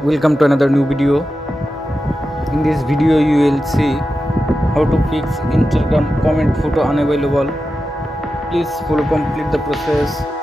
Welcome to another new video. In this video you will see how to fix Instagram comment photo unavailable. Please follow complete the process.